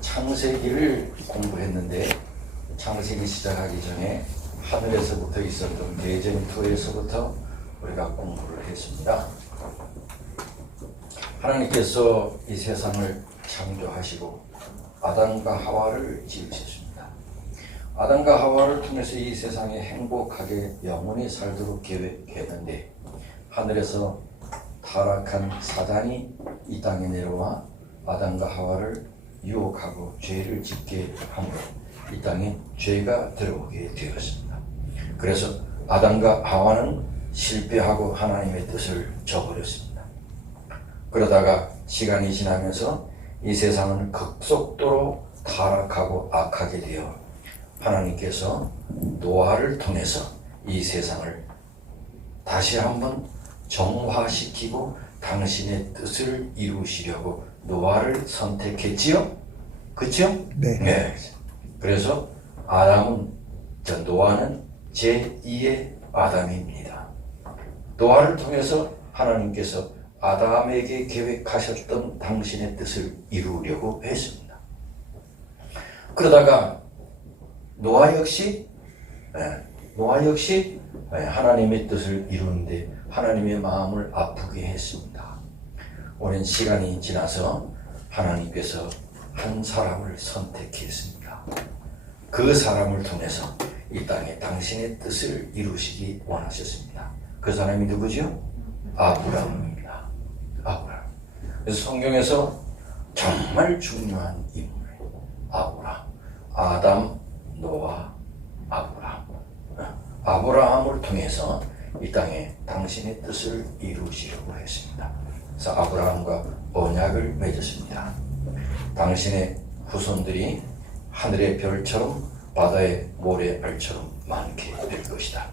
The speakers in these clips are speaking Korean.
창세기를 공부했는데 창세기 시작하기 전에 하늘에서부터 있었던 대쟁투에서부터 우리가 공부를 했습니다. 하나님께서 이 세상을 창조하시고 아담과 하와를 지으셨습니다. 아담과 하와를 통해서 이 세상에 행복하게 영원히 살도록 계획했는데 하늘에서 타락한 사단이 이 땅에 내려와 아담과 하와를 유혹하고 죄를 짓게 함으로 이 땅에 죄가 들어오게 되었습니다. 그래서 아담과 하와는 실패하고 하나님의 뜻을 저버렸습니다. 그러다가 시간이 지나면서 이 세상은 급속도로 타락하고 악하게 되어 하나님께서 노아를 통해서 이 세상을 다시 한번 정화시키고 당신의 뜻을 이루시려고 노아를 선택했지요? 그렇죠? 네. 그래서 노아는 제2의 아담입니다. 노아를 통해서 하나님께서 아담에게 계획하셨던 당신의 뜻을 이루려고 했습니다. 그러다가 노아 역시 하나님의 뜻을 이루는데 하나님의 마음을 아프게 했습니다. 오랜 시간이 지나서 하나님께서 한 사람을 선택했습니다. 그 사람을 통해서 이 땅에 당신의 뜻을 이루시기 원하셨습니다. 그 사람이 누구죠? 아브라함입니다. 아브라함. 그래서 성경에서 정말 중요한 인물, 아브라함. 아담, 노아, 아브라함. 아브라함을 통해서 이 땅에 당신의 뜻을 이루시려고 했습니다. 그래서 아브라함과 언약을 맺었습니다. 당신의 후손들이 하늘의 별처럼 바다의 모래알처럼 많게 될 것이다.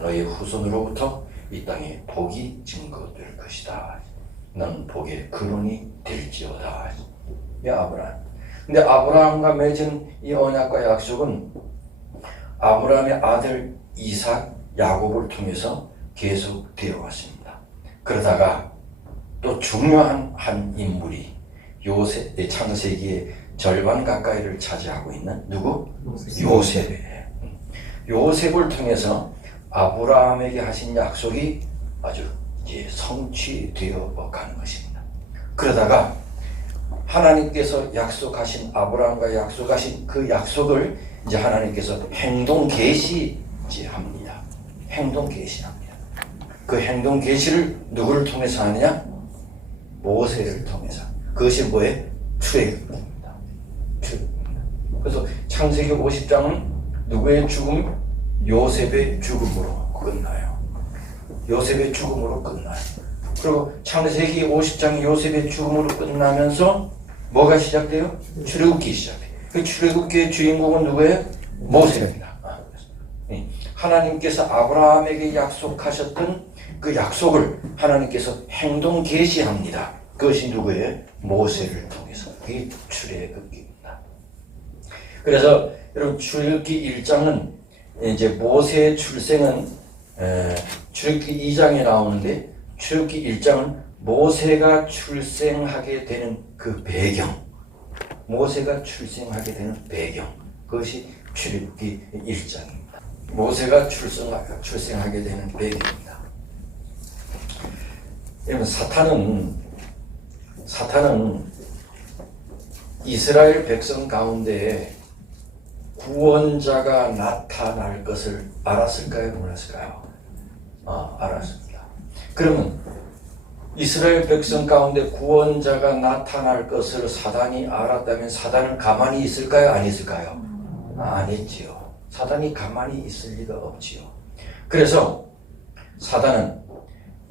너의 후손으로부터 이 땅에 복이 증거될 것이다. 너는 복의 근원이 될지어다. 아브라함. 근데 아브라함과 맺은 이 언약과 약속은 아브라함의 아들 이삭, 야곱을 통해서 계속 되어 왔습니다. 그러다가 또 중요한 한 인물이 창세기의 절반 가까이를 차지하고 있는 누구? 요셉이에요. 요셉을 통해서 아브라함에게 하신 약속이 아주 이제 성취되어 가는 것입니다. 그러다가 하나님께서 약속하신 아브라함과 약속하신 그 약속을 이제 하나님께서 행동 계시합니다. 행동 계시합니다. 그 행동 계시를 누구를 통해서 하느냐? 모세를 통해서. 그것이 뭐예요? 출애굽입니다. 그래서 창세기 50장은 누구의 죽음? 요셉의 죽음으로 끝나요. 요셉의 죽음으로 끝나요. 그리고 창세기 50장이 요셉의 죽음으로 끝나면서 뭐가 시작돼요? 출애굽기 시작돼요. 그 출애굽기의 주인공은 누구예요? 모세입니다. 하나님께서 아브라함에게 약속하셨던 그 약속을 하나님께서 행동 계시합니다. 그것이 누구예요? 모세를 통해서. 그게 출애굽기입니다. 그래서 여러분 출애굽기 1장은 이제 모세의 출생은 출애굽기 2장에 나오는데 출애굽기 1장은 모세가 출생하게 되는 그 배경, 모세가 출생하게 되는 배경, 그것이 출애굽기 1장입니다. 모세가 출생하게 되는 배경입니다. 여러분 사탄은 이스라엘 백성 가운데 구원자가 나타날 것을 알았을까요? 몰랐을까요? 알았습니다. 그러면 이스라엘 백성 가운데 구원자가 나타날 것을 사단이 알았다면 사단은 가만히 있을까요? 안 있을까요? 아니지요. 사단이 가만히 있을 리가 없지요. 그래서 사단은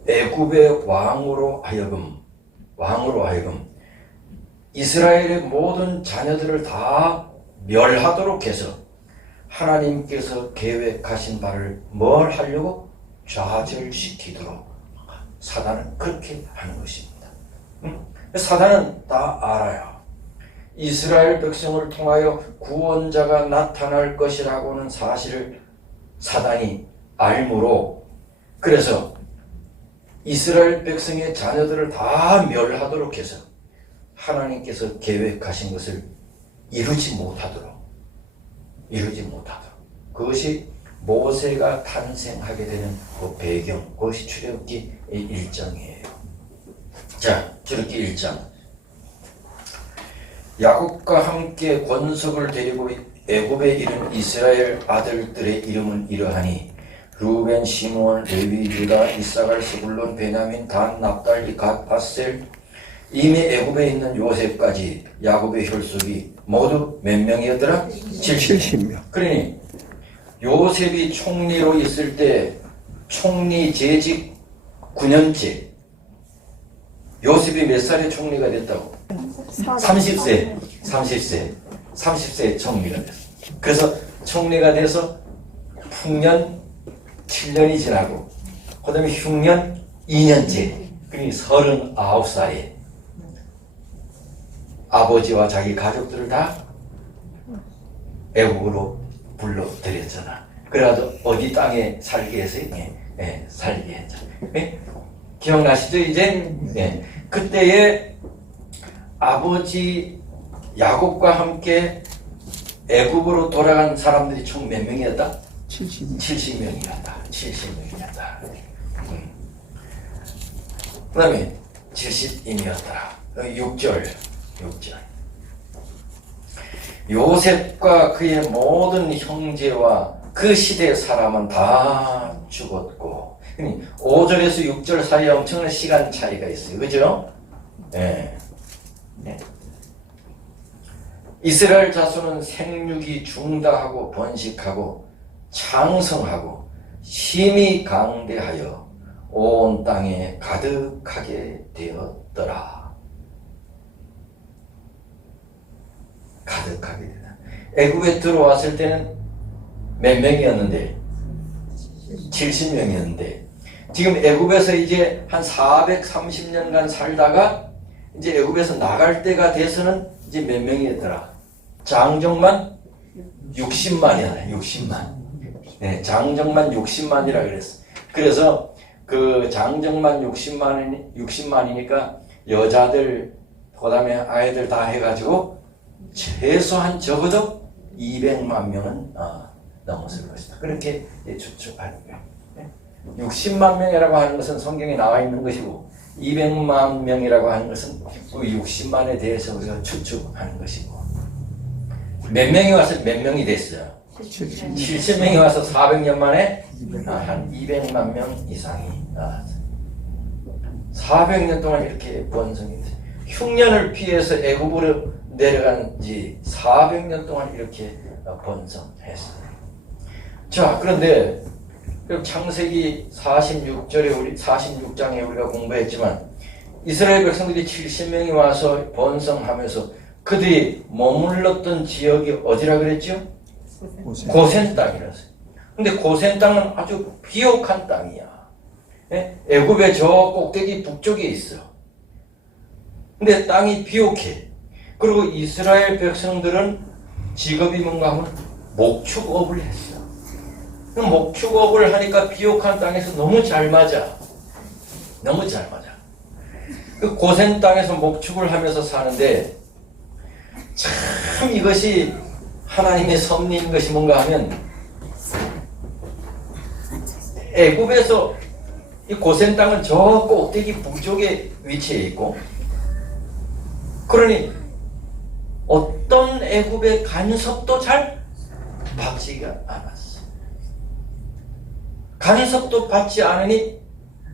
애굽의 왕으로 하여금 이스라엘의 모든 자녀들을 다 멸하도록 해서 하나님께서 계획하신 바를 뭘 하려고? 좌절시키도록 사단은 그렇게 하는 것입니다. 사단은 다 알아요. 이스라엘 백성을 통하여 구원자가 나타날 것이라고는 사실을 사단이 알므로 그래서 이스라엘 백성의 자녀들을 다 멸하도록 해서 하나님께서 계획하신 것을 이루지 못하도록 그것이 모세가 탄생하게 되는 그 배경, 그것이 출애굽기 1장이에요. 자, 출애굽기 1장. 야곱과 함께 권속을 데리고 애굽에 이른 이스라엘 아들들의 이름은 이러하니 루벤, 시므온, 레위, 유다, 이사갈, 스불론, 베냐민, 단, 납달리, 갓, 아셀. 이미 애굽에 있는 요셉까지 야곱의 혈속이 모두 몇 명이었더라? 70명. 그러니 요셉이 총리로 있을 때 총리 재직 9년째. 요셉이 몇 살에 총리가 됐다고? 30세에 총리가 됐어. 그래서 총리가 돼서 풍년 7년이 지나고 그 다음에 흉년 2년째. 그러니 39살에 아버지와 자기 가족들을 다 애국으로 불러들였잖아. 그래가지고 어디 땅에 살게 해서 살게 했잖아. 기억나시죠 이제? 그때에 아버지 야곱과 함께 애굽으로 돌아간 사람들이 총 몇 명이었다? 70명이었다. 그 다음에 70인이었더라. 6절. 요셉과 그의 모든 형제와 그 시대의 사람은 다 죽었고. 5절에서 6절 사이에 엄청난 시간 차이가 있어요. 그죠? 이스라엘 자손은 생육이 중다하고 번식하고 창성하고 힘이 강대하여 온 땅에 가득하게 되었더라. 가득하게 되다. 애굽에 들어왔을 때는 몇 명이었는데? 70명이었는데 지금 애굽에서 이제 한 430년간 살다가 이제 애굽에서 나갈 때가 돼서는 이제 몇 명이었더라? 장정만 60만이야. 60만. 장정만 60만이라 그랬어. 그래서 그 장정만 60만이니까 여자들 그다음에 아이들 다 해가지고 최소한 적어도 200만 명은 넘었을 것이다. 그렇게 추측하는 거예요. 60만 명이라고 하는 것은 성경에 나와 있는 것이고 200만 명이라고 하는 것은 그 60만에 대해서 우리가 추측하는 것이고 몇 명이 와서 몇 명이 됐어요? 70명이 와서 400년 만에 한 200만 명 이상이 나왔어요. 400년 동안 이렇게 번성이 됐어요. 흉년을 피해서 애굽으로 내려간 지 400년 동안 이렇게 번성했어요. 자, 그런데 창세기 46장에 우리가 공부했지만 이스라엘 백성들이 70명이 와서 번성하면서 그들이 머물렀던 지역이 어디라 그랬죠? 고센 땅이라서. 근데 고센 땅은 아주 비옥한 땅이야. 애굽의 저 꼭대기 북쪽에 있어. 근데 땅이 비옥해. 그리고 이스라엘 백성들은 직업이 뭔가 하면 목축업을 했어. 목축업을 하니까 비옥한 땅에서 너무 잘 맞아. 그 고센 땅에서 목축을 하면서 사는데 참 이것이 하나님의 섭리인 것이 뭔가 하면 애굽에서 이 고센 땅은 저 꼭대기 북쪽에 위치해 있고 그러니 어떤 애굽의 간섭도 잘 받지가 않았어. 간섭도 받지 않으니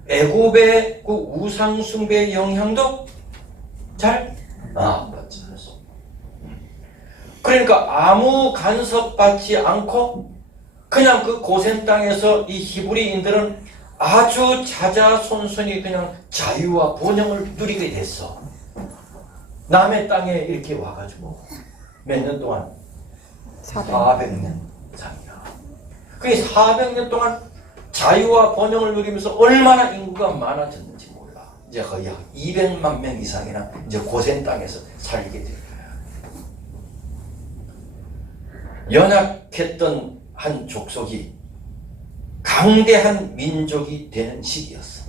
애굽의 그 우상 숭배의 영향도 잘 받지 않았어. 그러니까 아무 간섭 받지 않고 그냥 그 고센 땅에서 이 히브리인들은 아주 자자손손이 그냥 자유와 번영을 누리게 됐어. 남의 땅에 이렇게 와가지고 몇 년 동안? 400년 장이야. 그게 400년 동안 자유와 번영을 누리면서 얼마나 인구가 많아졌는지 몰라. 이제 거의 200만 명 이상이나 이제 고센 땅에서 살게 될 거야. 연약했던 한 족속이 강대한 민족이 되는 시기였어.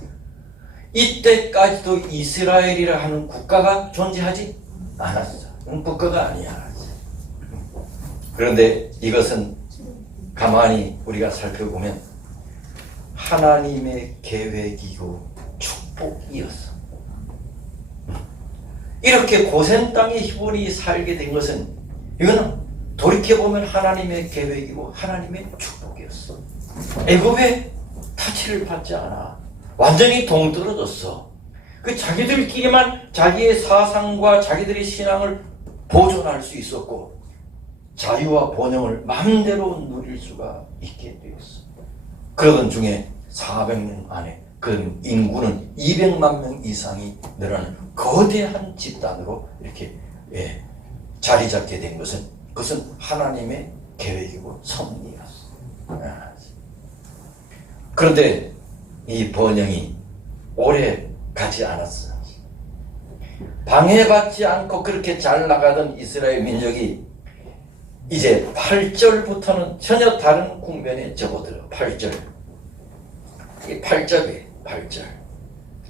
이때까지도 이스라엘이라 하는 국가가 존재하지 않았어. 국가가 아니야. 그런데 이것은 가만히 우리가 살펴보면 하나님의 계획이고 축복이었어. 이렇게 고센 땅에 히브리 살게 된 것은 이거는 돌이켜보면 하나님의 계획이고 하나님의 축복이었어. 애굽에 타치를 받지 않아. 완전히 동떨어졌어. 그 자기들끼리만 자기의 사상과 자기들의 신앙을 보존할 수 있었고 자유와 번영을 마음대로 누릴 수가 있게 되었어. 그러던 중에 400년 안에 그 인구는 200만 명 이상이 늘어나는 거대한 집단으로 이렇게 자리 잡게 된 것은 그것은 하나님의 계획이고 섭리였어. 그런데 이 번영이 오래 가지 않았어. 방해받지 않고 그렇게 잘 나가던 이스라엘 민족이 이제 8절부터는 전혀 다른 국면에 접어들어. 8절. 이 8절이에요. 8절.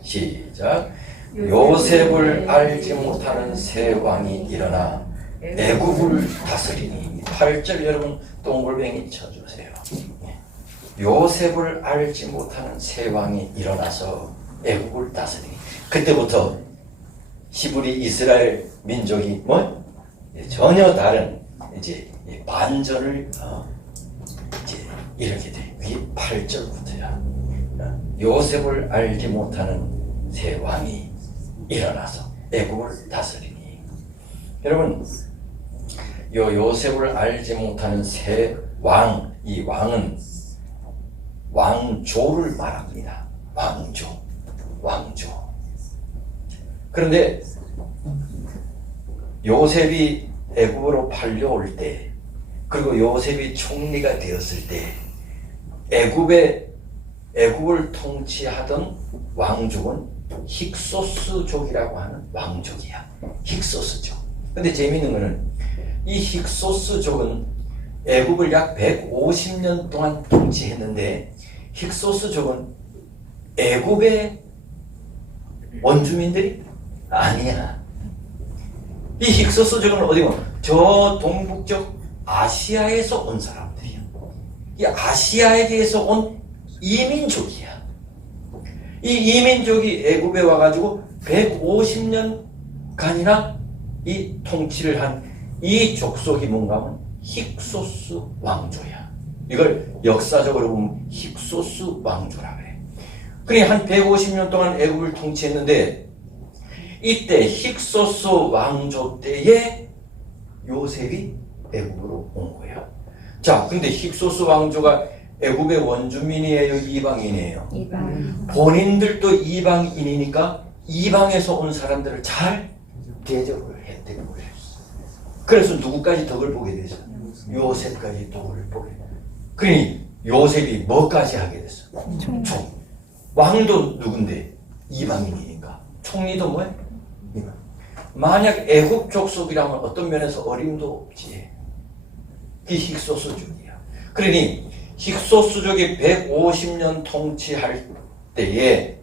시작. 요셉을 알지 못하는 새 왕이 일어나 애굽을 다스리니. 8절 여러분 동글뱅이 쳐주세요. 요셉을 알지 못하는 새 왕이 일어나서 애국을 다스리니. 그때부터 히브리 이스라엘 민족이 전혀 다른 이제 반전을 이제 이렇게 돼. 이게 8절부터야. 요셉을 알지 못하는 새 왕이 일어나서 애국을 다스리니. 여러분, 요셉을 알지 못하는 새 왕, 이 왕은 왕조를 말합니다. 왕조. 그런데 요셉이 애굽으로 팔려올 때, 그리고 요셉이 총리가 되었을 때, 애굽을 통치하던 왕족은 힉소스족이라고 하는 왕족이야. 힉소스족. 근데 재미있는 거는 이 힉소스족은 애굽을 약 150년 동안 통치했는데 힉소스족은 애굽의 원주민들이 아니야. 이 힉소스족은 어디고? 저 동북쪽 아시아에서 온 사람들이야. 이 아시아에서 온 이민족이야. 이 이민족이 애굽에 와가지고 150년간이나 이 통치를 한 이 족속이 뭔가 하면 힉소스 왕조야. 이걸 역사적으로 보면 힉소스 왕조라 그래. 그러니 한 150년 동안 애굽을 통치했는데 이때 힉소스 왕조 때에 요셉이 애굽으로 온 거야. 자, 근데 힉소스 왕조가 애굽의 원주민이에요, 이방인이에요? 이방. 본인들도 이방인이니까 이방에서 온 사람들을 잘 대접을 혜택을 했어. 그래서 누구까지 덕을 보게 되죠? 요셉까지 덕을 보게 돼. 그러니 요셉이 뭐까지 하게 됐어? 총. 왕도 누군데? 이방인이니까. 총리도 뭐야? 이방. 만약 애굽 족속이라면 어떤 면에서 어림도 없지. 이 힉소스족이야. 그러니 힉소스족이 150년 통치할 때에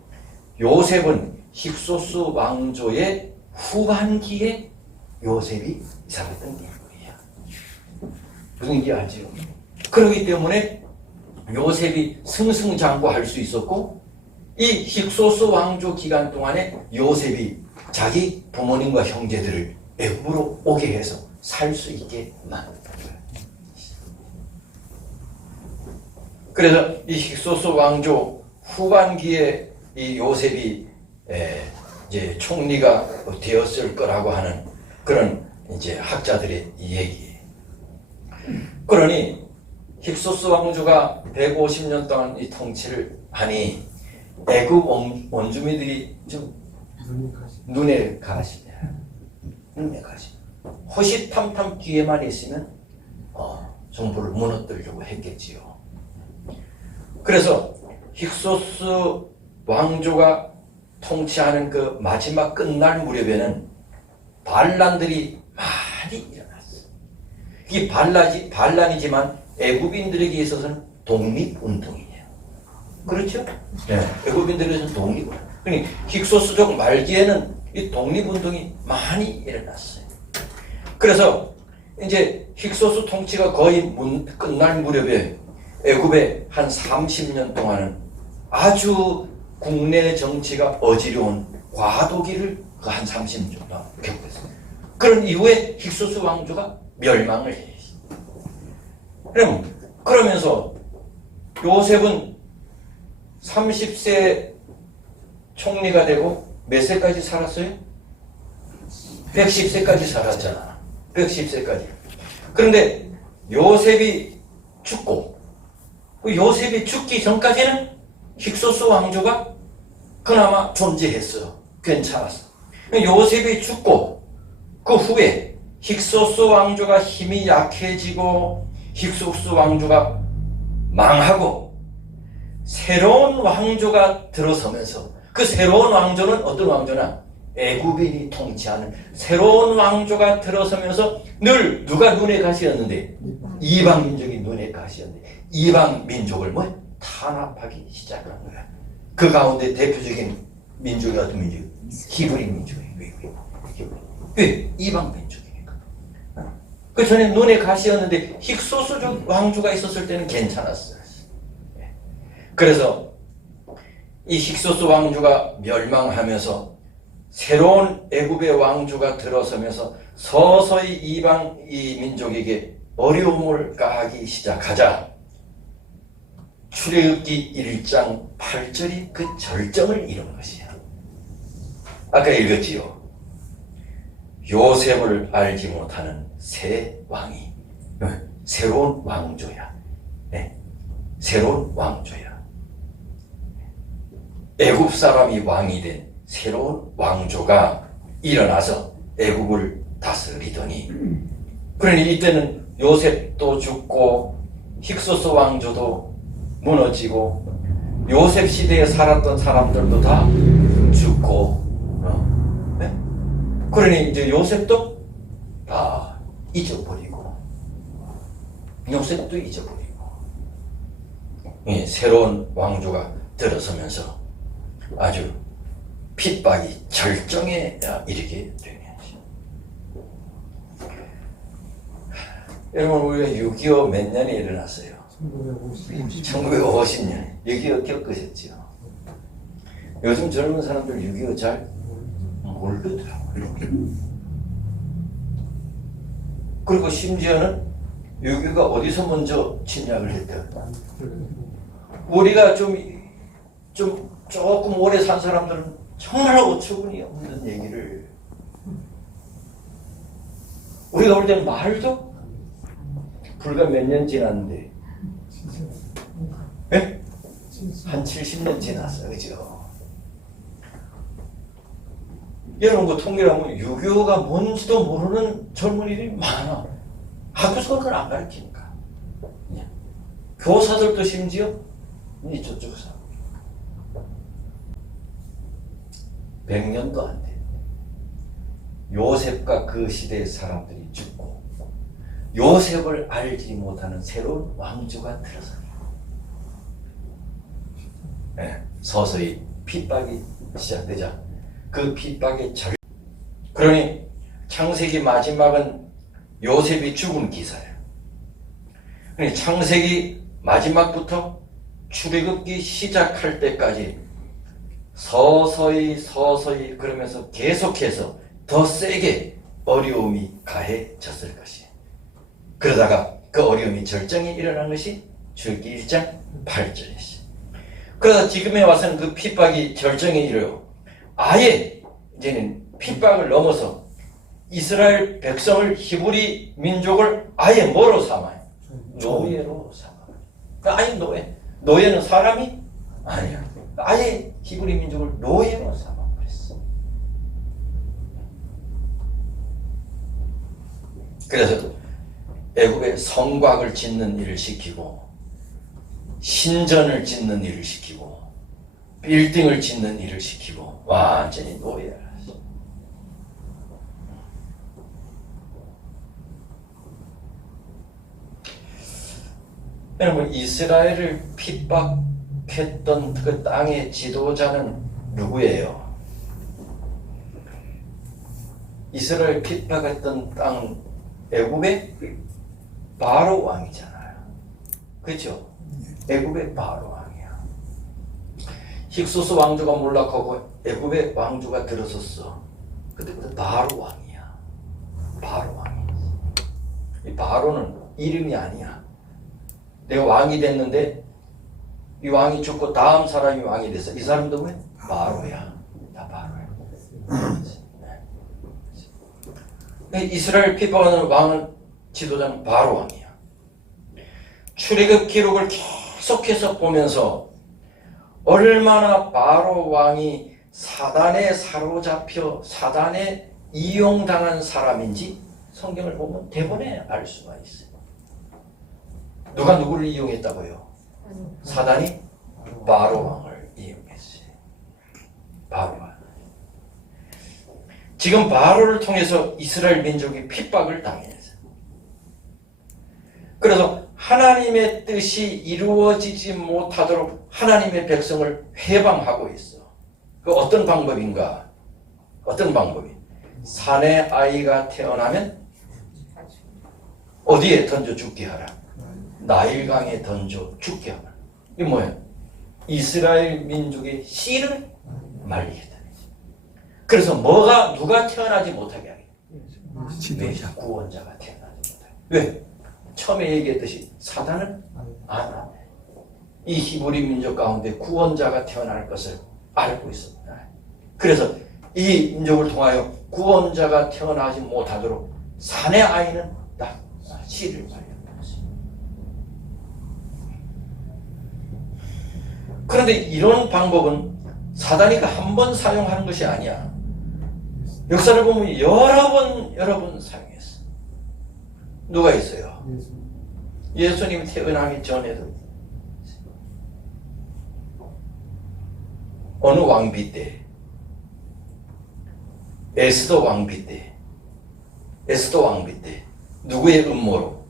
요셉은 힉소스 왕조의 후반기에 요셉이 살았던 인물이야. 무슨 얘기 알지요? 그렇기 때문에 요셉이 승승장구할 수 있었고 이 힉소스 왕조 기간 동안에 요셉이 자기 부모님과 형제들을 애굽으로 오게 해서 살 수 있게 만든 거야. 그래서 이 힉소스 왕조 후반기에 이 요셉이 이제 총리가 되었을 거라고 하는 그런 이제 학자들의 얘기예요. 그러니 힉소스 왕조가 150년 동안 이 통치를 하니 애굽 원주민들이 좀 눈에 가시냐. 호시탐탐 뒤에만 있으면 정부를 무너뜨리려고 했겠지요. 그래서 힉소스 왕조가 통치하는 그 마지막 끝날 무렵에는 반란들이 많이 일어났어. 이게 반란이지만 애굽인들에게 있어서는 독립운동이에요. 그렇죠? 네. 애굽인들에게서는 독립운동. 그러니 힉소스족 말기에는 이 독립운동이 많이 일어났어요. 그래서 이제 힉소스 통치가 거의 끝날 무렵에 애굽에 한 30년 동안은 아주 국내 정치가 어지러운 과도기를 그 한 30년 동안 겪었어요. 그런 이후에 힉소스 왕조가 멸망을 해요. 그러면서 요셉은 30세 총리가 되고 몇 세까지 살았어요? 110세까지 살았잖아. 110세까지. 그런데 요셉이 죽고, 요셉이 죽기 전까지는 힉소스 왕조가 그나마 존재했어요. 괜찮았어. 요셉이 죽고 그 후에 힉소스 왕조가 힘이 약해지고 힉소스 왕조가 망하고 새로운 왕조가 들어서면서 그 새로운 왕조는 어떤 왕조나 애굽인이 통치하는 새로운 왕조가 들어서면서 늘 누가 눈에 가시였는데 이방 민족이 눈에 가시였는데 이방 민족을 뭐 탄압하기 시작한 거야. 그 가운데 대표적인 민족이 어떤 민족? 히브리 민족이에요. 왜? 이방 민족이니까. 그 전에 눈에 가시였는데 힉소스족 왕조가 있었을 때는 괜찮았어요. 그래서 이 힉소스 왕조가 멸망하면서 새로운 애굽의 왕조가 들어서면서 서서히 이방 이 민족에게 어려움을 가하기 시작하자 출애굽기 1장 8절이 그 절정을 이룬 것이야. 아까 읽었지요. 요셉을 알지 못하는 새 왕이 새로운 왕조야. 네. 새로운 왕조야. 애굽 사람이 왕이 된 새로운 왕조가 일어나서 애굽을 다스리더니 그러니 이때는 요셉도 죽고 힉소스 왕조도 무너지고 요셉 시대에 살았던 사람들도 다 죽고 네? 그러니 이제 요셉도 다 잊어버리고 요셉도 잊어버리고 새로운 왕조가 들어서면서 아주 핍박이 절정에 이르게 되네. 여러분 우리가 6.25 몇 년에 일어났어요? 1950년. 6.25 겪으셨죠? 요즘 젊은 사람들 6.25 잘 모르더라고요. 그리고 심지어는 6.25가 어디서 먼저 침략을 했다. 우리가 조금 오래 산 사람들은 정말 어처구니 없는 얘기를 우리가 볼 때는 말도 불과 몇 년 지났는데 네? 한 70년 지났어요. 그죠? 여러분 그 통계를 하면 6.25가 뭔지도 모르는 젊은이들이 많아. 학교에서 그걸 안 가르치니까. 교사들도 심지어 저쪽 사람 100년도 안 돼. 요셉과 그 시대의 사람들이 죽고 요셉을 알지 못하는 새로운 왕조가 들어서 서서히 핍박이 시작되자 그 핍박의 그러니 창세기 마지막은 요셉이 죽은 기사예요. 그러니 창세기 마지막부터 출애굽기 시작할 때까지 서서히 그러면서 계속해서 더 세게 어려움이 가해졌을 것이에요. 그러다가 그 어려움이 절정이 일어난 것이 출애굽기 1장 8절이었어요. 그러다 지금에 와서는 그 핍박이 절정에 이르러 아예 이제는 핍박을 넘어서 이스라엘 백성을 히브리 민족을 아예 뭐로 삼아요? 노예로 삼아요. 아예 노예는 사람이 아니야. 아예 히브리 민족을 노예로 삼아버렸어. 그래서 애굽에 성곽을 짓는 일을 시키고 신전을 짓는 일을 시키고 빌딩을 짓는 일을 시키고 완전히 노예를 하죠. 여러분 이스라엘을 핍박했던 그 땅의 지도자는 누구예요? 이스라엘 핍박했던 땅 애굽의 바로 왕이잖아요. 그렇죠? 애굽의 바로 왕이야. 힉소스 왕조가 몰락하고 애굽의 왕조가 들어섰어. 근데 바로 왕이야. 바로 왕이야. 이 바로는 이름이 아니야. 내가 왕이 됐는데 이 왕이 죽고 다음 사람이 왕이 됐어. 이 사람도 왜? 바로야. 다 바로야. 이스라엘 핍박하는 왕은 지도자는 바로 왕이야. 출애굽 기록을 계속해서 보면서 얼마나 바로 왕이 사단에 사로잡혀 사단에 이용당한 사람인지 성경을 보면 대본에 알 수가 있어요. 누가 누구를 이용했다고요? 사단이 바로 왕을 이용했어요. 바로 왕. 지금 바로를 통해서 이스라엘 민족이 핍박을 당했어요. 그래서 하나님의 뜻이 이루어지지 못하도록 하나님의 백성을 회방하고 있어. 그 어떤 방법인가? 어떤 방법이? 산에 아이가 태어나면 어디에 던져 죽게 하라? 나일강에 던져 죽게 하라. 이게 뭐야? 이스라엘 민족의 씨를 말리겠다. 그래서 누가 태어나지 못하게 하게? 메시아 구원자가 태어나지 못하게. 왜? 처음에 얘기했듯이 사단은 안 와. 이 히브리 민족 가운데 구원자가 태어날 것을 알고 있었다. 그래서 이 민족을 통하여 구원자가 태어나지 못하도록 산의 아이는 딱 씨를 말렸다. 그런데 이런 방법은 사단이 한 번 사용하는 것이 아니야. 역사를 보면 여러 번 사용했어. 누가 있어요? 예수님이 태어나기 전에도 어느 왕비 때, 에스더 왕비 때 누구의 음모로?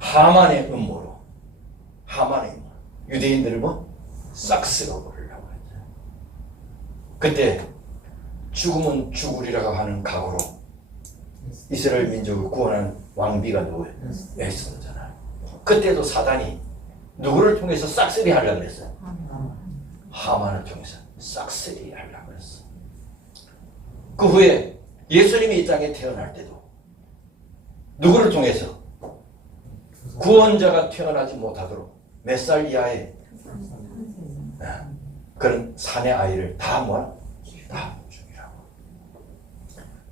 하만의 음모로. 유대인들을 싹 쓸어버리려고 했죠. 그때 죽으면 죽으리라고 하는 각오로 이스라엘 민족을 구원하는 왕비가 누구예요? 에스더잖아. 그때도 사단이 누구를 통해서 싹쓸이 하려고 했어요? 하만을 통해서 싹쓸이 하려고 했어. 그 후에 예수님이 이 땅에 태어날 때도 누구를 통해서? 구원자가 태어나지 못하도록 몇 살 이하의 그런 산의 아이를 다 죽이라고.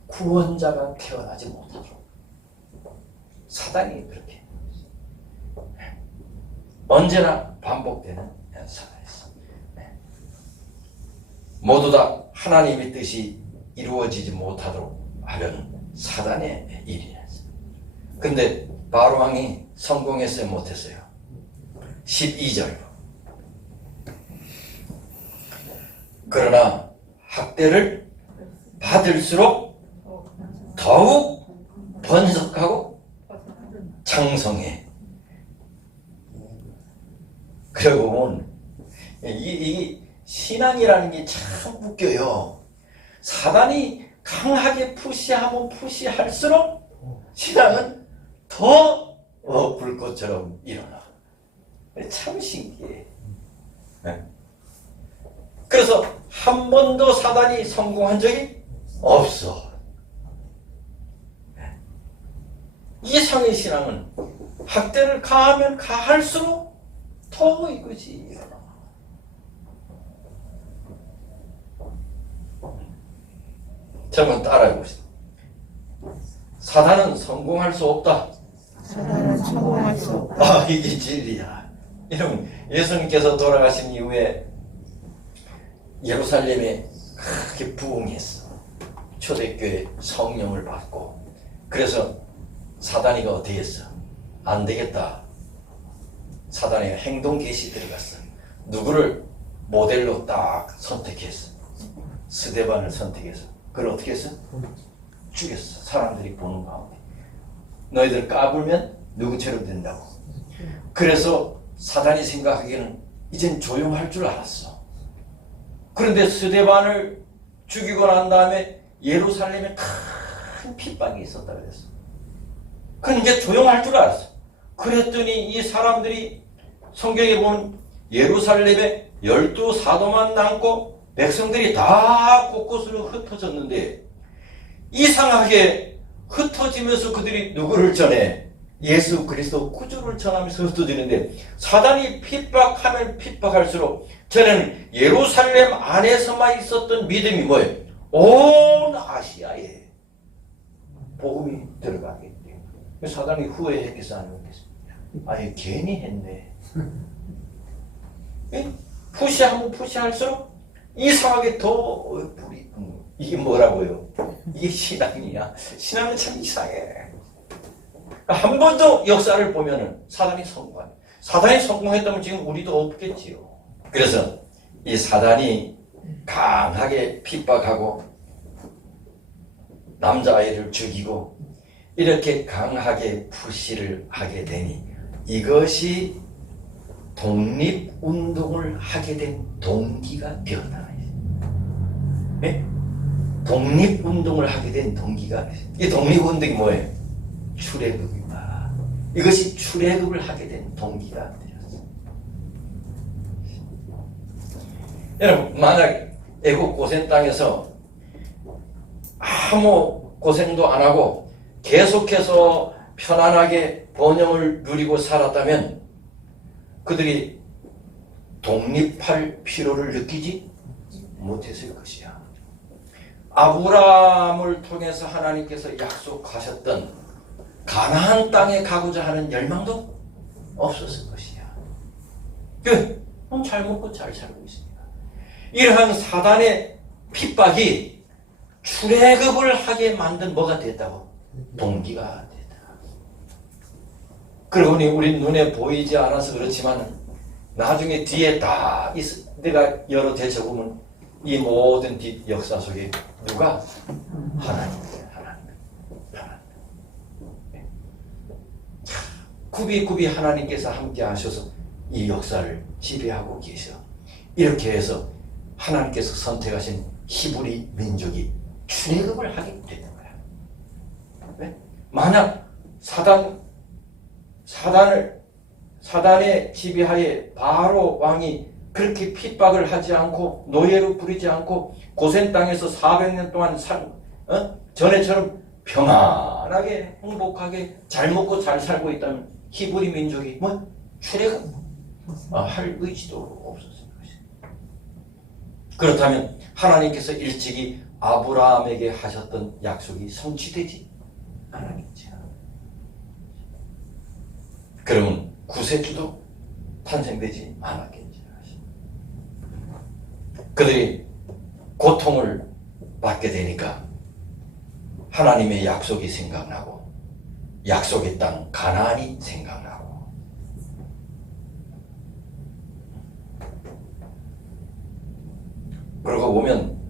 구원자가 태어나지 못하도록 사단이 그렇게 언제나 반복되는 사단이었어. 모두 다 하나님의 뜻이 이루어지지 못하도록 하려는 사단의 일이었어. 근데 바로 왕이 성공했어요, 못했어요? 12절. 그러나 학대를 받을수록 더욱 번성하고 장성해. 그리고 보면 이 신앙이라는 게 참 웃겨요. 사단이 강하게 푸시하면 푸시할수록 신앙은 더 불꽃처럼 일어나. 참 신기해. 그래서 한 번도 사단이 성공한 적이 없어. 이상의 신앙은 학대를 가하면 가할수록 더 이것이 일어나. 저는 따라해봅시다. 사단은 성공할 수 없다. 사단은 성공할 수 없다. 이게 진리야. 여러분, 예수님께서 돌아가신 이후에 예루살렘에 크게 부흥했어. 초대교회 성령을 받고. 그래서 사단이가 어떻게 했어? 안 되겠다. 사단의 행동 계시 들어갔어. 누구를 모델로 딱 선택했어. 스데반을 선택해서. 그걸 어떻게 했어? 죽였어. 사람들이 보는 가운데. 너희들 까불면 누구처럼 된다고. 그래서 사단이 생각하기에는 이젠 조용할 줄 알았어. 그런데 스데반을 죽이고 난 다음에 예루살렘에 큰 핍박이 있었다 그랬어. 그건 이제 조용할 줄 알았어. 그랬더니 이 사람들이 성경에 보면 예루살렘에 12사도만 남고 백성들이 다 곳곳으로 흩어졌는데 이상하게 흩어지면서 그들이 누구를 전해? 예수 그리스도 구주를 전하면서 흩어지는데 사단이 핍박하면 핍박할수록 저는 예루살렘 안에서만 있었던 믿음이 뭐예요? 온 아시아에 복음이 들어가게 돼요. 사단이 후회했겠어 안 했겠습니까? 아니 괜히 했네. 푸시하면 푸시할수록 이상하게 더 불이 이게 뭐라고요? 이게 신앙이야. 신앙은 참 이상해. 한 번도 역사를 보면은 사단이 성공한. 사단이 성공했다면 지금 우리도 없겠지요. 그래서 이 사단이 강하게 핍박하고 남자아이를 죽이고 이렇게 강하게 푸시를 하게 되니 이것이 독립운동을 하게 된 동기가 되었다. 네? 독립운동을 하게 된 동기가 이 독립운동이 뭐예요? 출애굽이다. 이것이 출애굽을 하게 된 동기가 되었어. 여러분 만약 애국 고센 땅에서 아무 고생도 안 하고 계속해서 편안하게 번영을 누리고 살았다면 그들이 독립할 필요를 느끼지 못했을 것이야. 아브라함을 통해서 하나님께서 약속하셨던 가나안 땅에 가고자 하는 열망도 없었을 것이야. 잘 먹고 잘 살고 있습니다. 이러한 사단의 핍박이 출애굽을 하게 만든 뭐가 됐다고? 동기가 됐다. 그러고 보니 우리 눈에 보이지 않아서 그렇지만 나중에 뒤에 다 내가 여러 되쳐보면 이 모든 뒷 역사 속에 누가? 하나님이에요. 하나님. 굽이 하나님께서 함께 하셔서 이 역사를 지배하고 계셔. 이렇게 해서 하나님께서 선택하신 히브리 민족이 출애굽을 하게 되는 거야. 네? 만약 사단의 지배하에 바로 왕이 그렇게 핍박을 하지 않고 노예로 부리지 않고 고센 땅에서 400년 동안 전에처럼 평안하게 행복하게 잘 먹고 잘 살고 있다면 히브리 민족이 출애굽 할 의지도 없었을 것이에요. 그렇다면 하나님께서 일찍이 아브라함에게 하셨던 약속이 성취되지 않았겠죠. 그러면 구세주도 탄생되지 않았겠죠. 그들이 고통을 받게 되니까 하나님의 약속이 생각나고 약속의 땅 가나안이 생각나고 그러고 보면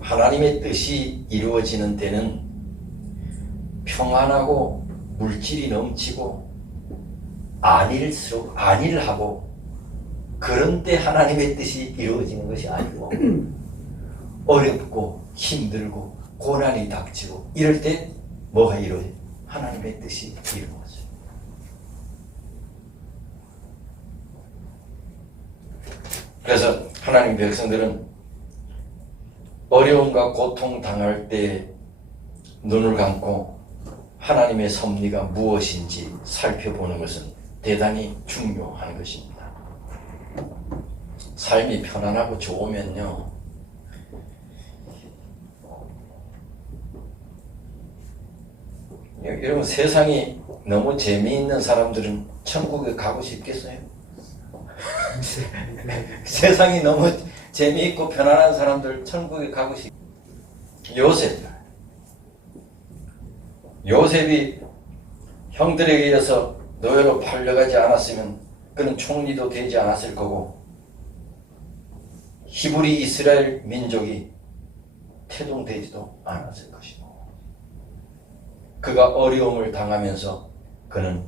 하나님의 뜻이 이루어지는 때는 평안하고 물질이 넘치고 안일하고 그런 때 하나님의 뜻이 이루어지는 것이 아니고 어렵고 힘들고 고난이 닥치고 이럴 때 뭐가 이루어져? 하나님의 뜻이 이루어져요. 그래서 하나님 백성들은 어려움과 고통 당할 때 눈을 감고 하나님의 섭리가 무엇인지 살펴보는 것은 대단히 중요한 것입니다. 삶이 편안하고 좋으면요, 여러분 세상이 너무 재미있는 사람들은 천국에 가고 싶겠어요? 세상이 너무 재미있고 편안한 사람들 천국에 가고 싶. 요셉이 형들에게 의해서 노예로 팔려가지 않았으면 그는 총리도 되지 않았을 거고 히브리 이스라엘 민족이 태동되지도 않았을 것이고 그가 어려움을 당하면서 그는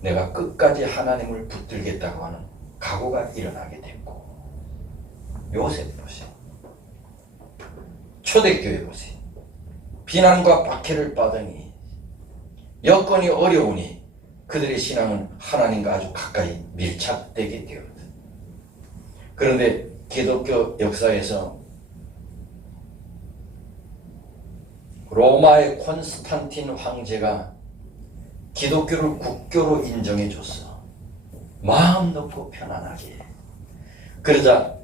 내가 끝까지 하나님을 붙들겠다고 하는 각오가 일어나게 됐고 요셉 보세요. 초대교회 보세요. 비난과 박해를 받으니 여건이 어려우니 그들의 신앙은 하나님과 아주 가까이 밀착되게 되었다. 그런데 기독교 역사에서 로마의 콘스탄틴 황제가 기독교를 국교로 인정해 줬어. 마음 놓고 편안하게. 그러자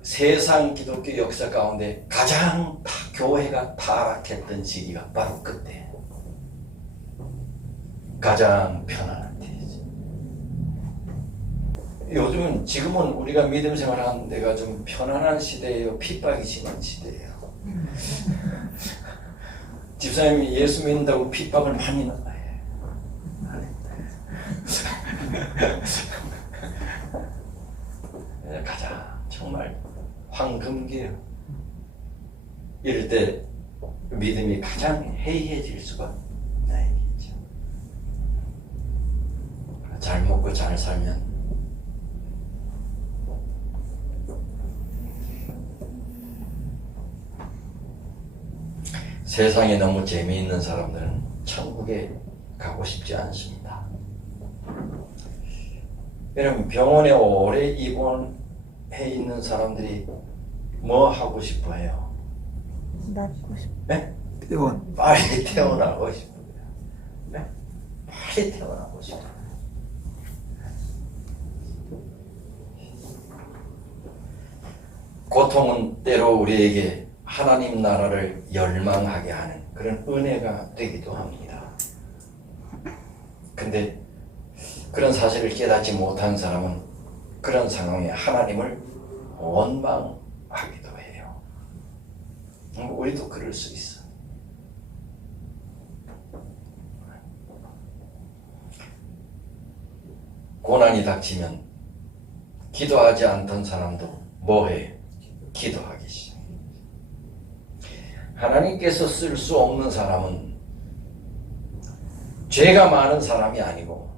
세상 기독교 역사 가운데 가장 교회가 타락했던 시기가 바로 그때. 가장 편안한 때지. 요즘은 지금은 우리가 믿음 생활하는 데가 좀 편안한 시대예요, 핍박이 심한 시대예요. 집사님이 예수 믿는다고 핍박을 많이 나요. 가장 정말 황금기예요. 이럴 때 믿음이 가장 해이해질 수가 있죠. 잘 먹고 잘 살면 세상에 너무 재미있는 사람들은 천국에 가고 싶지 않습니다. 여러분, 병원에 오래 입원해 있는 사람들이 뭐 하고 싶어 해요? 낫고 싶어. 네? 퇴원. 빨리 태어나고 싶어요. 네? 빨리 태어나고 싶어요. 고통은 때로 우리에게 하나님 나라를 열망하게 하는 그런 은혜가 되기도 합니다. 근데 그런 사실을 깨닫지 못한 사람은 그런 상황에 하나님을 원망하기도 해요. 우리도 그럴 수 있어. 고난이 닥치면 기도하지 않던 사람도 뭐해? 기도하기 시작해. 하나님께서 쓸 수 없는 사람은 죄가 많은 사람이 아니고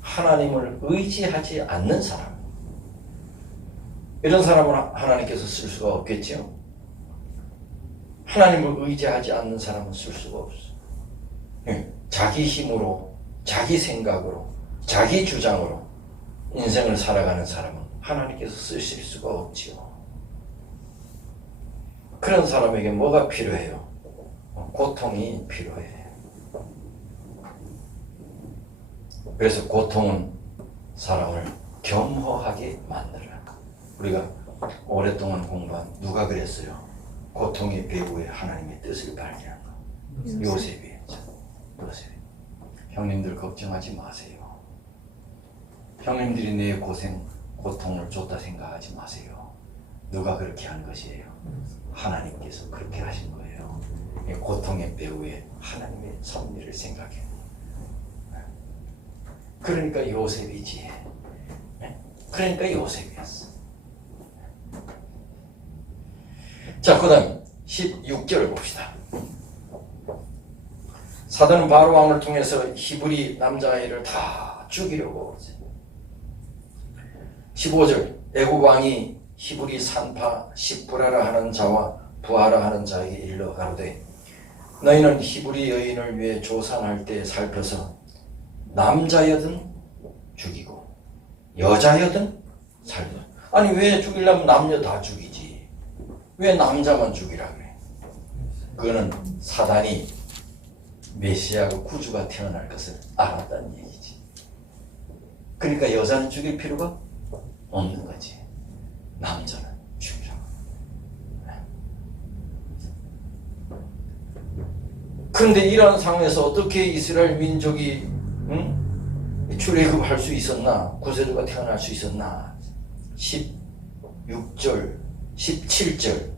하나님을 의지하지 않는 사람. 이런 사람은 하나님께서 쓸 수가 없겠죠. 하나님을 의지하지 않는 사람은 쓸 수가 없어. 자기 힘으로, 자기 생각으로, 자기 주장으로 인생을 살아가는 사람은 하나님께서 쓰실 수가 없지요. 그런 사람에게 뭐가 필요해요? 고통이 필요해요. 그래서 고통은 사람을 겸허하게 만들어요. 우리가 오랫동안 공부한 누가 그랬어요? 고통의 배후에 하나님의 뜻을 발견한 거. 요셉이었죠. 요셉. 형님들 걱정하지 마세요. 형님들이 내 고통을 줬다 생각하지 마세요. 누가 그렇게 한 것이에요? 하나님께서 그렇게 하신 거예요. 고통의 배후에 하나님의 섭리를 생각해요. 그러니까 요셉이지. 그러니까 요셉이었어. 자, 그 다음 16절 봅시다. 사단은 바로 왕을 통해서 히브리 남자아이를 다 죽이려고. 15절 애국 왕이 히브리 산파 십부라라 하는 자와 부하라 하는 자에게 일러 가로되 너희는 히브리 여인을 위해 조산할 때 살펴서 남자여든 죽이고 여자여든 살려. 아니 왜 죽이려면 남녀 다 죽이지? 왜 남자만 죽이라 그래? 그거는 사단이 메시아가 구주가 태어날 것을 알았다는 얘기지. 그러니까 여자는 죽일 필요가 없는 거지. 남자는 죽이라고. 그런데 이런 상황에서 어떻게 이스라엘 민족이 출애굽할 수 있었나? 구세주가 태어날 수 있었나? 16절, 17절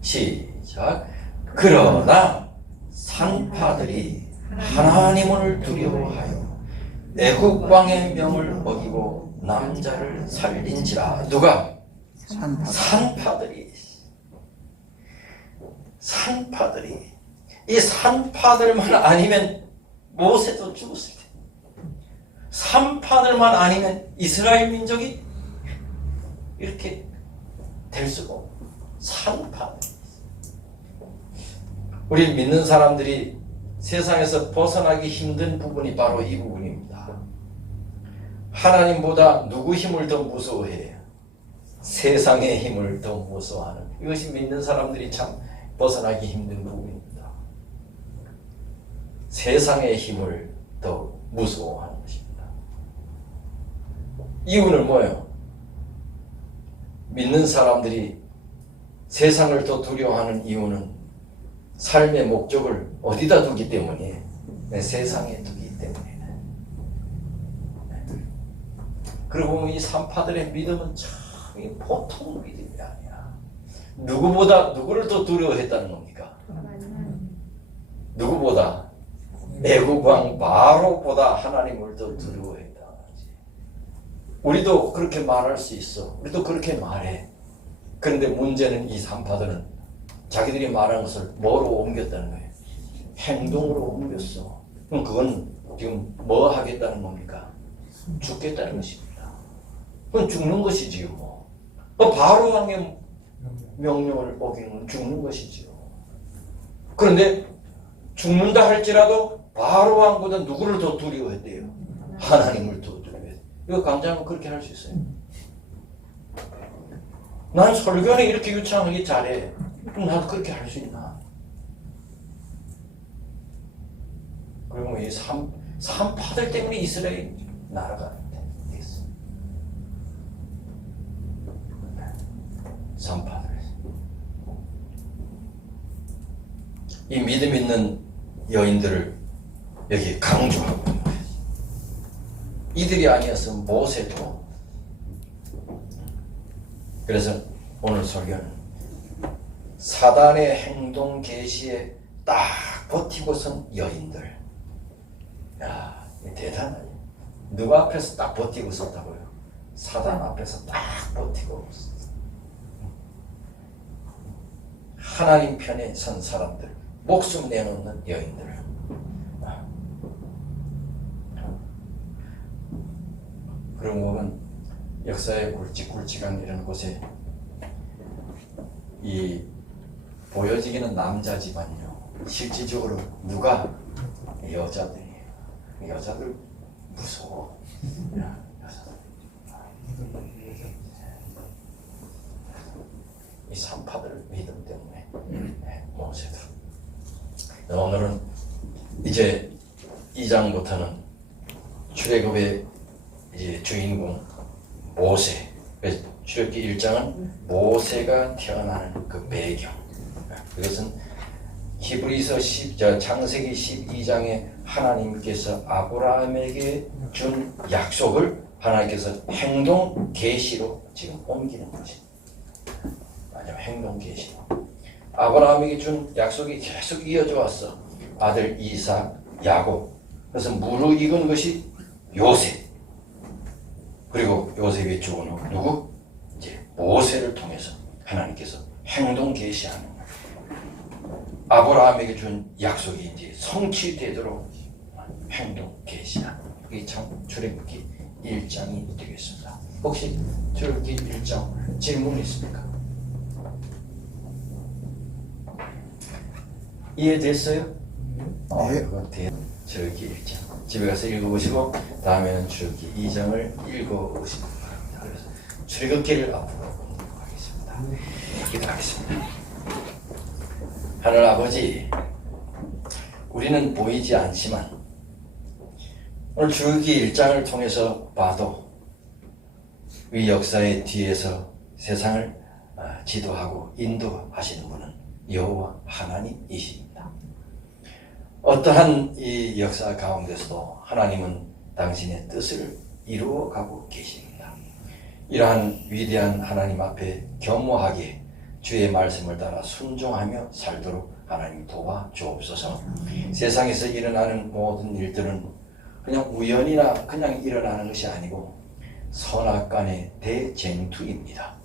시작. 그러나 산파들이 하나님을 두려워하여 애국 왕의 명을 어기고 남자를 살린지라. 누가? 산파들이. 이 산파들만 아니면 모세도 죽었을 때. 산파들만 아니면 이스라엘 민족이 이렇게 될 수가 없고. 산파들. 우리 믿는 사람들이 세상에서 벗어나기 힘든 부분이 바로 이 부분입니다. 하나님보다 누구 힘을 더 무서워해요? 세상의 힘을 더 무서워하는, 이것이 믿는 사람들이 참 벗어나기 힘든 부분입니다. 세상의 힘을 더 무서워하는 것입니다. 이유는 뭐예요? 믿는 사람들이 세상을 더 두려워하는 이유는 삶의 목적을 어디다 두기 때문이에요? 세상에 두기 때문이에요. 그리고 이 산파들의 믿음은 참 보통 믿음이 아니야. 누구보다 누구를 더 두려워했다는 겁니까? 누구보다? 애국왕 바로보다 하나님을 더 두려워했다. 우리도 그렇게 말할 수 있어. 우리도 그렇게 말해. 그런데 문제는 이 산파들은 자기들이 말한 것을 뭐로 옮겼다는 거예요? 행동으로 옮겼어. 그럼 그건 지금 뭐 하겠다는 겁니까? 죽겠다는 것입니다. 그건 죽는 것이지요. 뭐. 바로 왕의 명령을 어기는 죽는 것이지요. 그런데 죽는다 할지라도 바로 왕보다 누구를 더 두려워했대요? 하나님을 더 두려워했대요. 이거 강자는 그렇게 할 수 있어요. 난 설교는 이렇게 유창하게 잘해. 그럼 나도 그렇게 할 수 있나? 그리고 이 산파들 때문에 이스라엘 나라가 됐어. 산파들. 이 믿음 있는 여인들을 여기 강조하고 있는 거예요. 이들이 아니었으면 모세도. 그래서 오늘 설교는 사단의 행동 계시에 딱 버티고 선 여인들. 야, 대단하네. 누가 앞에서 딱 버티고 섰다고요? 사단 앞에서 딱 버티고 섰어. 하나님 편에 선 사람들, 목숨 내놓는 여인들. 그런 거는 역사의 굵직굵직한 이런 곳에 이 보여지기는 남자 집안이요. 실질적으로 누가? 여자들이에요. 여자들 무서워. 여자들. 이 산파들 믿음 때문에 모세들. 오늘은 이제 2장부터는 출애굽의 이제 주인공 모세. 출애굽기 1장은 모세가 태어나는 그 배경. 그것은 히브리서 창세기 12장에 하나님께서 아브라함에게 준 약속을 하나님께서 행동 계시로 지금 옮기는 것이. 맞아요. 행동 계시로. 아브라함에게 준 약속이 계속 이어져 왔어. 아들 이삭, 야곱. 그래서 무르익은 것이 요셉. 그리고 요셉이 죽은 후 누구? 이제 모세를 통해서 하나님께서 행동 계시하는 거예요. 아브라함에게 준 약속이 이제 성취되도록 행동 계시하는 이게 참 출애굽기 1장이 되겠습니다. 혹시 출애굽기 1장 질문 있습니까? 이해됐어요? 네. 이거 출애굽기 1장 집에 가서 읽어보시고 다음에는 출애굽기 2장을 읽어보시기 바랍니다. 그래서 출애굽기를 앞으로 공부하겠습니다. 기도하겠습니다. 하늘 아버지, 우리는 보이지 않지만 오늘 출애굽기 1장을 통해서 봐도 이 역사의 뒤에서 세상을 지도하고 인도하시는 분은 여호와 하나님이십니다. 어떠한 이 역사 가운데서도 하나님은 당신의 뜻을 이루어가고 계십니다. 이러한 위대한 하나님 앞에 겸허하게 주의 말씀을 따라 순종하며 살도록 하나님 도와주옵소서. 세상에서 일어나는 모든 일들은 그냥 우연이나 그냥 일어나는 것이 아니고 선악간의 대쟁투입니다.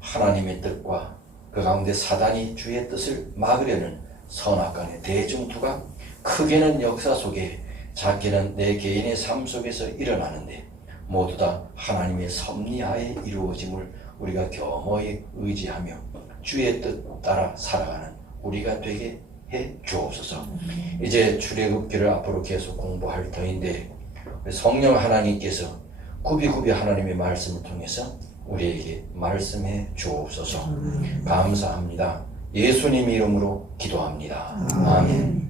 하나님의 뜻과 그 가운데 사단이 주의 뜻을 막으려는 선악간의 대쟁투가 크게는 역사 속에 작게는 내 개인의 삶 속에서 일어나는데 모두 다 하나님의 섭리하에 이루어짐을 우리가 겸허히 의지하며 주의 뜻 따라 살아가는 우리가 되게 주옵소서. 이제 출애굽기를 앞으로 계속 공부할 터인데 성령 하나님께서 굽이굽이 하나님의 말씀을 통해서 우리에게 말씀해 주옵소서. 감사합니다. 예수님 이름으로 기도합니다. 아멘.